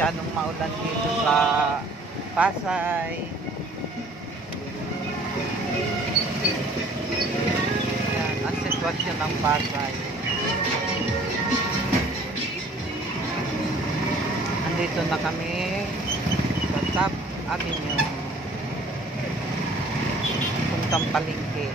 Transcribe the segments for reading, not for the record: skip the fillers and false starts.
masyadong maulan dito sa Pasay. Ayan, ang sitwasyon ng Pasay. Andito na kami sa Top Avenue. Puntang Palengke.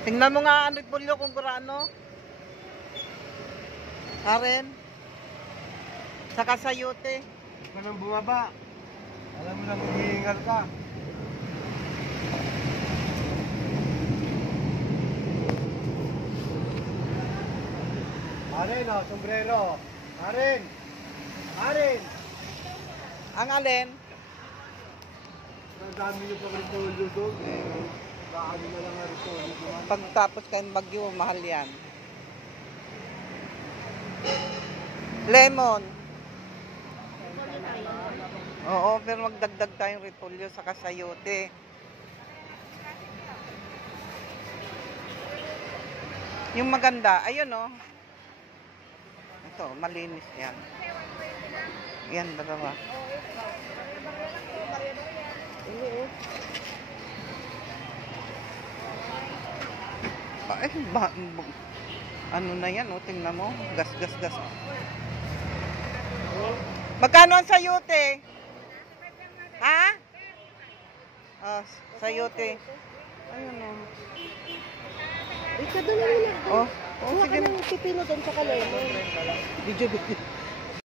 Tingnan mo nga ang repolyo kung kurano. Karen. Saka sayote. Huwag ka nang bumaba. Alam mo lang hihingal ka. Karen, oh, sombrero. Karen. Karen. Ang alin? Ang dami nyo pa rin polo doon. Kaano na lang ang polo doon. Pagtapos kayong bagyo, mahal yan. Lemon. Oo, pero magdagdag tayong repolyo sa kasayote. Yung maganda, ayun oh. Ito, malinis yan. Yan, dalawa. Ay, ano na yan, oh, tingnan mo. Gas. Magkano ang sayote? Ha? Oh, sayote. Ayun, oh. Ika doon lang. Oh, Kuha ka ng pipino doon sa kalemo. Video.